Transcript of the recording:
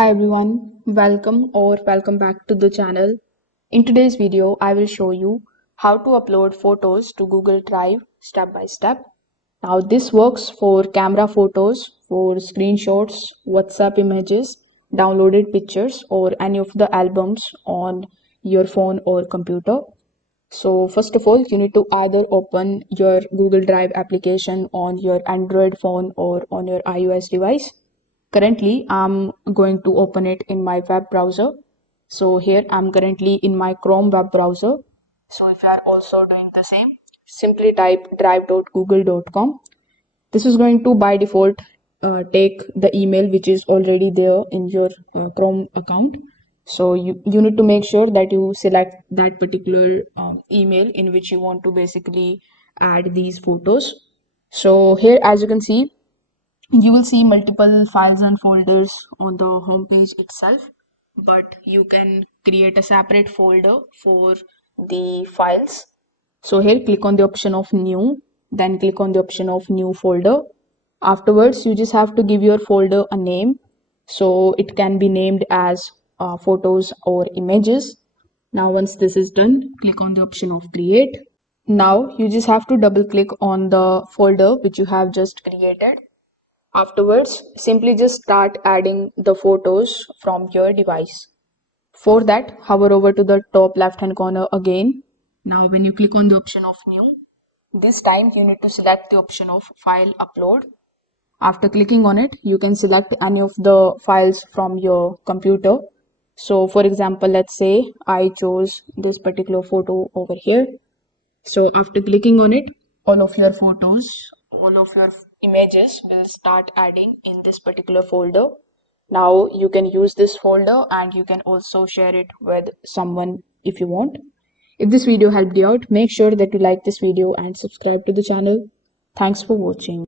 Hi everyone, welcome back to the channel. In today's video, I will show you how to upload photos to Google Drive step by step. Now this works for camera photos, for screenshots, WhatsApp images, downloaded pictures or any of the albums on your phone or computer. So first of all, you need to either open your Google Drive application on your Android phone or on your iOS device. Currently, I'm going to open it in my web browser. So here I'm currently in my Chrome web browser. So if you are also doing the same, simply type drive.google.com. This is going to by default take the email which is already there in your Chrome account. So you need to make sure that you select that particular email in which you want to basically add these photos. So here, as you can see, you will see multiple files and folders on the home page itself, but you can create a separate folder for the files. So here, click on the option of new, then click on the option of new folder. Afterwards, you just have to give your folder a name. So it can be named as photos or images. Now, once this is done, click on the option of create. Now you just have to double click on the folder which you have just created. Afterwards, simply just start adding the photos from your device. For that, hover over to the top left hand corner again. Now when you click on the option of new, this time you need to select the option of file upload. After clicking on it, you can select any of the files from your computer. So for example, let's say I chose this particular photo over here. So after clicking on it, all of your photos, all of your images will start adding in this particular folder. Now you can use this folder and you can also share it with someone if you want. If this video helped you out, make sure that you like this video and subscribe to the channel. Thanks for watching.